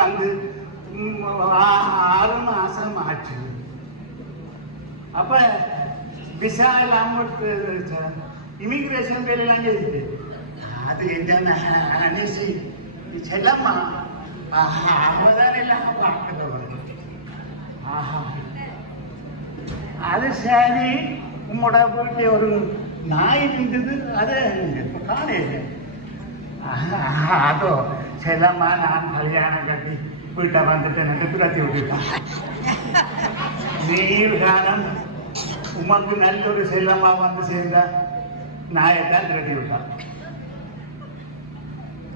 வந்து 6 மாசம் ஆச்சு. அப்ப விசா இல்லாம இமிகிரேஷன் வேலையெல்லாம் இருக்கு. அது என்ன அனுசி செல்லம்மா அவதான் எல்லாம் பார்க்கணும். அது சரி, உங்களோட வீட்டு ஒரு நாய் இருந்தது, அது காலையில் அதோ செல்லம்மா நான் கல்யாணம் கட்டி வீட்டை வந்துட்டேன் துரத்தி விட்டுட்டான். நீர்காலம் உமக்கு நல்ல ஒரு செல்லம்மா வந்து சேர்ந்தா நாயத்தான் திரட்டி விட்டான்.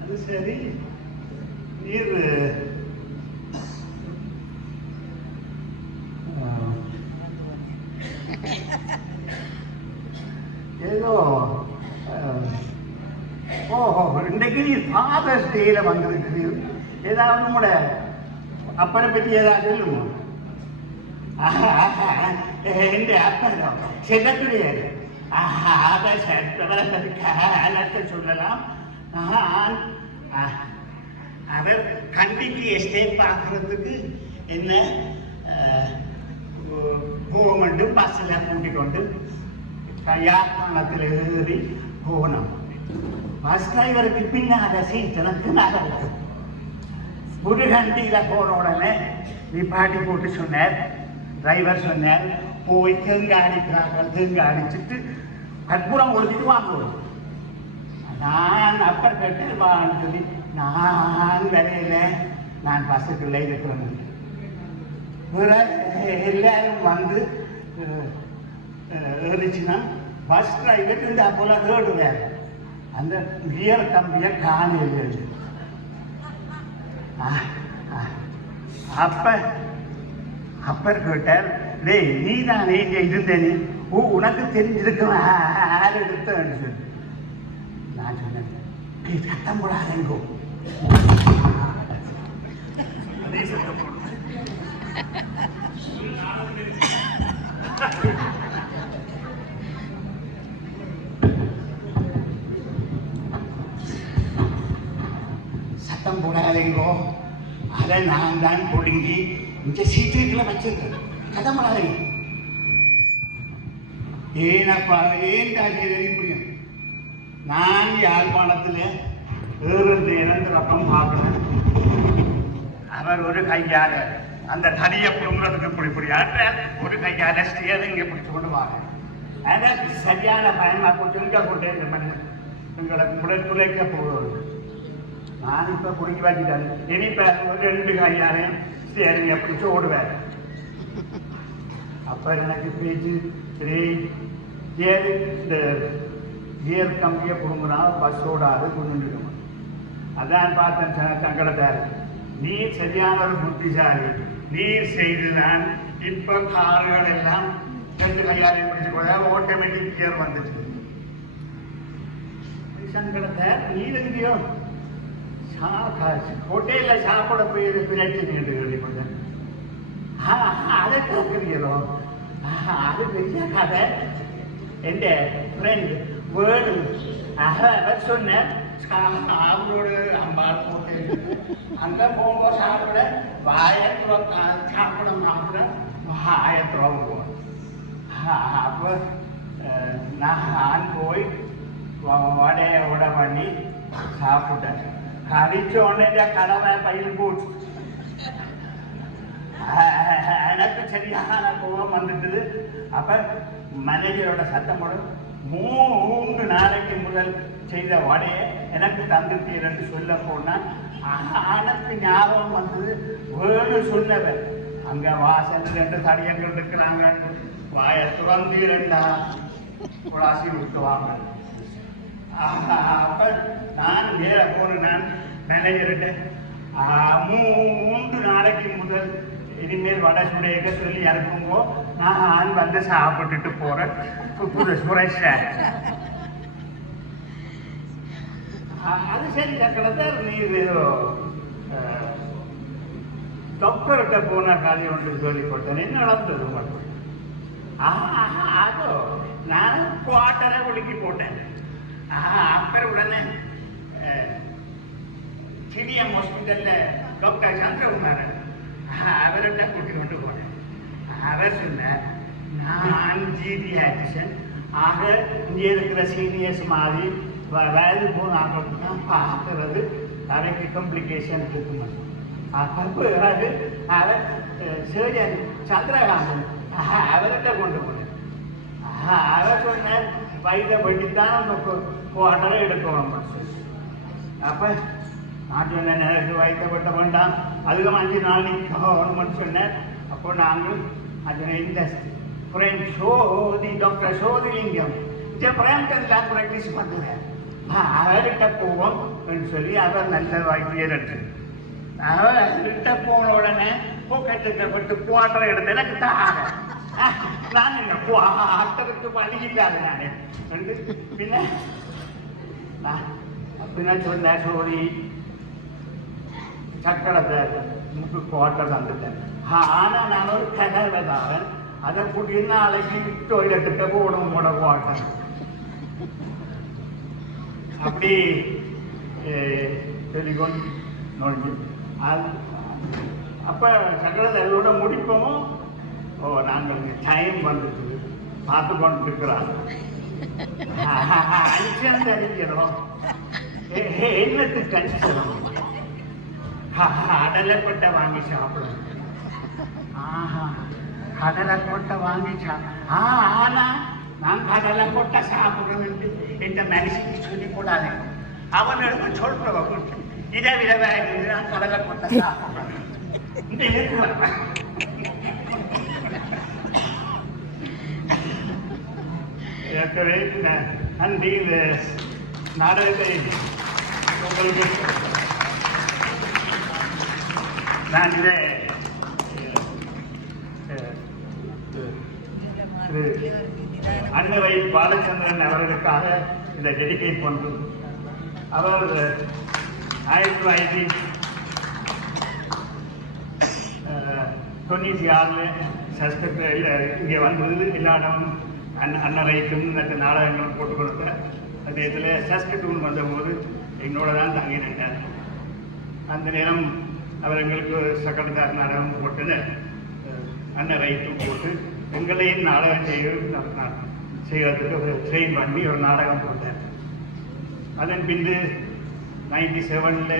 அது சரி, நீர் ஏதோ ஓஹோ இன்றைக்கு நீ ஃபாதர்ஸ் டேல வந்திருக்கிறீர்கள். ஏதாவது உங்களோட அப்பனை பற்றி ஏதாவது சொல்லுங்க. எந்த அப்பனோ செல்லக்கூடியாது சொல்லலாம். அவர் கண்டிக்கு எஸ்டேட் பார்க்கறதுக்கு என்ன போகண்டு பஸ்ஸில் கூட்டிக் கொண்டு யாழ்ப்பாணத்தில் ஏறி போகணும். பஸ் டிரைவருக்கு பின்னால சீட் எனக்கு நடக்கும். முருகண்டியில் போன உடனே நிப்பாட்டி போட்டு சொன்னார். டிரைவர் சொன்னார், போய் தேங்காடிக்கிறார்கள், தேங்காடிச்சுட்டு கற்பூரம் ஒழிச்சிட்டு வாங்குவோம். நான் அப்பர் கேட்டேன் வான்னு சொல்லி, நான் வரையில நான் பஸ்ஸுக்குள்ளே இருக்கிறேன். எல்லாரும் வந்து ஏறிச்சுன்னா பஸ் டிரைவர் இந்த போல தேடுவார். அந்த கியர் கம்பியை காணையில் அப்பர் கேட்டார், டேய் நீ தானே இங்கே இருந்தேனே, உனக்கு தெரிஞ்சிருக்கணும் யார் எடுத்தேன்னு சொல்லி. நான் சொன்னேன், சத்தம் போடாதேங்கோ. அதே சத்தம் போடு. சத்தம் போடாதேங்கோ, அதை நான் தான் பொடுங்கி இந்த சீட்டுகளை வச்சிருக்கேன். சத்தம் போடாதீங்க. ஏனப்பா ஏன் காட்சி புரியும். நான் யாழ்ப்பாணத்தில் ஏறுந்து இறந்து ரப்பம் பார்க்கணும். அவர் ஒரு கையால அந்த தனியை புடுங்கிறதுக்கு இப்படி ஆற்றார், ஒரு கையால ஸ்டியரிங்க பிடிச்சு கொண்டு வாங்க. அதற்கு சரியான பயமா போட்டு எங்க போட்டு இந்த மனிதன் எங்களை குறைக்க போகிறது. நான் இப்போ குறுக்கி வச்சுட்டேன். இனிப்ப ஒரு 2 கையாலையும் ஸ்டியரிங்க பிடிச்சு ஓடுவேன். அப்போ எனக்கு பேச்சு இந்த கியர் கம்பியை கொடுங்குறான், பஸ் ஓடாது கொண்டு. அதான் பார்த்தேன் சங்கடத்தாரு. நீர் சரியான ஒரு புத்திசாலி. நீர் செய்துதான் இப்போ கார்கள் எல்லாம் 2 கையாலையும் பிடிச்சு கூட ஆட்டோமேட்டிக் கியர் வந்துச்சு. சங்கடத்தார் நீர் எங்கேயோ ஹோட்டலில் சாப்பிட போய் பின்னாடி கேள்விப்பட்டேன். அதை கேட்குறீங்களோ, அது பெரிய கதை. என் ஃப்ரெண்ட் வேணு அவர் சொன்னார், அவரோட அம்பாள் போட்டு அங்கே போகும்போது சாப்பிட வாயத்துறோம் சாப்பிட வாயத்துறோம் போவோம். அப்போ நான் போய் வடையை விட பண்ணி சாப்பிட்டேன். கழிச்ச உடனே கடமை பயில் போட்டு எனக்கு சரியான கோபம் வந்துட்டுது. அப்போ மேனேஜரோட சத்தம் போடும், 3 நாளைக்கு முதல் செய்த வடையை எனக்கு தந்துட்டீர்ன்னு சொல்ல போனால் எனக்கு ஞாபகம் வந்தது. வேணு சொன்னவர் அங்கே வாசல் 2 தடியங்கள் இருக்கிறாங்க, வாயை துறந்து 2 குழாசி விட்டுவாங்க. அப்போ நான் வேற போன நான் மேனேஜர்கிட்ட 3 நாளைக்கு முதல் இனிமேல் வடை சுடையக்க சொல்லி இறக்குங்கோ, நான் வந்து சாப்பிட்டுட்டு போறேன். சுரேஷ் அது சரி சக்கரத்தார், நீ டாக்டர்கிட்ட போன காரியம் ஒன்று சொல்லிப்பட்டேன். என்ன நடந்தது மட்டும்? அதோ நான் குவாட்டரை ஒழுக்கி போட்டேன். அப்புறம் உடனே சிடிஎம் ஹாஸ்பிட்டல்ல டாக்டர் சந்திரகுமாரன் அவர்கிட்ட கூட்டி கொண்டு போனேன். அவர் சொன்னார், நான் ஜீரியாட்ரிஷன் ஆக இங்கே இருக்கிற சீனியர்ஸ் மாதிரி வயது போனாங்களுக்கு தான் பார்க்கறது அவைக்கு காம்ப்ளிகேஷன் இருக்குமா. பிறகு அவர் சர்ஜன் சந்திரகாந்தன் அவர்கிட்ட கொண்டு போனேன். அவர் சொன்னார், வயதை படித்தான் நமக்கு குவார்டரை எடுக்கணும். அப்போ நான் சொன்னேன், எனக்கு வயதைப்பட்ட வேண்டாம், அதுக்கு 5 நாள் நிற்கணும்னு சொன்னேன். அப்போ நாங்கள் அதனை இந்த ஃப்ரெண்ட் சோதி டாக்டர் சோதிலிங்கம் பிரேம்கந்தான் ப்ராக்டிஸ் பண்ணுறேன். அவர்கிட்ட போவோம் சொல்லி அவர் நல்ல வைத்தியர் எடுத்து அவர்கிட்ட போன உடனே போக்கெட்டுப்பட்டு குவார்டரை எடுத்து எனக்கு தாங்க நான் என்ன குவார்டருக்கு வழியில்லாத நானே பின்ன பின்ன சொன்ன சோதி சக்கரத்தை முக்கு குவார்டர் வந்துட்டேன். ஆனால் நான் ஒரு கதவைதாரன், அதை கூட்டி நாளைக்கு டொய்லெட்டுக்கு போடணும் போட குவார்டர் அப்படி சொல்லிக்கொண்டு நோண்டி அது அப்போ சக்கரத்தை அதோட முடிப்போமோ நாங்கள் டைம் வந்துட்டு பார்த்து கொண்டு இருக்கிறாங்க. அடிச்சம் தெரிஞ்சிடும் என்னத்துக்கு கணிச்சிடும் கடலைப்பட்ட வாங்கி சாப்பிடணும். கடலை கொட்டை வாங்கி ஆனா நான் கடலை கொட்டை சாப்பிடுறது இந்த மனுஷனுக்கு சொல்லி கூடாது. அவனிடத்து சொல்றவங்க இதை விட நான் கடலை கொட்டை சாப்பிடுறேன். அன்றி இந்த நாடகத்தை உங்களுக்கு நான் இதை அன்னவை பாலச்சந்திரன் அவர்களுக்காக இதை டெடிகேட் பண்ணுறோம். அவர் 1996 சஸ்கத்தில் இங்கே வந்தது. எல்லா இடமும் அன்னரைக்கும் மற்ற நாடகங்களும் போட்டு கொடுத்த அந்த இதில் சஸ்கட்டூன் வந்தபோது என்னோட தான் தங்கி நின்றார். அந்த நேரம் அவர் எங்களுக்கு சக்கரதார் நாடகம் போட்டு அன்னரைக்கும் போட்டு எங்களையும் நாடகம் செய்வதற்கு ட்ரெயின் பண்ணி ஒரு நாடகம் போட்டார். அதன் பின்பு 97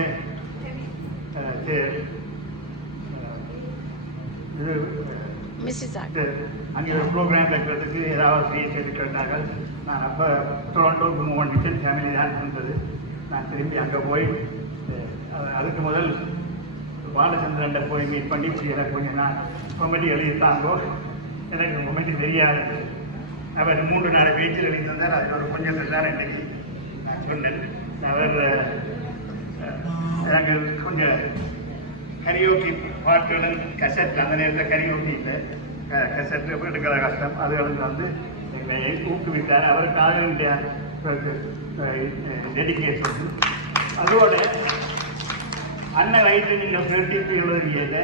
அங்கே ஒரு ப்ரோக்ராம் வைக்கிறதுக்கு ஏதாவது பேசி கேட்டார்கள். நான் அப்போ டொரண்டோக்கு மூவ் பண்ணிட்டு ஃபேமிலி தான் இருந்தது. நான் திரும்பி அங்கே போய் அதுக்கு முதல் பாலச்சந்திரன்ட்ட போய் மீட் பண்ணி எனக்கு கொஞ்சம் நான் கொமெடி எழுதித்தாங்கோ. எனக்கு கொமெடி தெரியாது. அவர் 3 நாள் பேச்சில் எழுதியிருந்தார். அதில் ஒரு கொஞ்சம் எல்லாரும் இன்னைக்கு நான் சொன்னேன். அவர் எனக்கு கொஞ்சம் கரியோக்கி பாட்டுகளும் கசட், அந்த நேரத்தில் கரியோக்கி இல்லை, கசட்டு எடுக்கிற கஷ்டம், அதுகளுக்கு வந்து என்னை ஊக்குவித்தார். அவருக்காக வேண்டிய டெடிகேஷன். அதோட அண்ணன் வயிற்று நீங்கள் பிரட்டிப்பு எழுதியது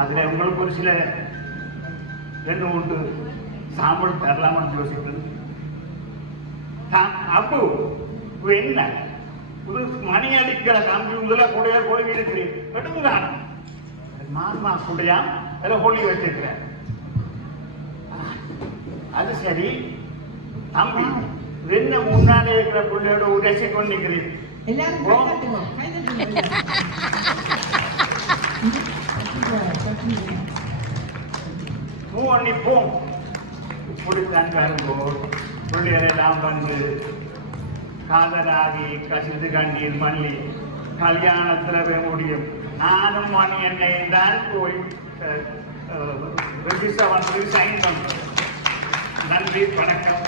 அதில் உங்களுக்கு ஒரு சில 2-3 சாம்பல் தரலாமான்னு யோசிக்கிறது. அப்போ என்ன ஒரு மணி அடிக்கிற கம்பி உங்களை கூடைய கொழுவி இருக்கிறேன் எடுங்கான மாமா கூடையா அதில் கொள்ளி வச்சிருக்கிறேன். அது சரி தம்பி என்ன முன்னாலே இருக்கிற பிள்ளையோட உதசி கொண்டு நிற்கிறேன். நிற்போம் இப்படித்தான் கருங்கோ பிள்ளைகளெல்லாம் வந்து காதலாகி கசிந்து கண்ணீர் மல்லி கல்யாணத்தில் போய் முடியும். நானும் மணி எண்ணெய் தான் போய் ரெஜிஸ்டர் வந்து சைன் பண்ணுறேன். நன்றி, வணக்கம்.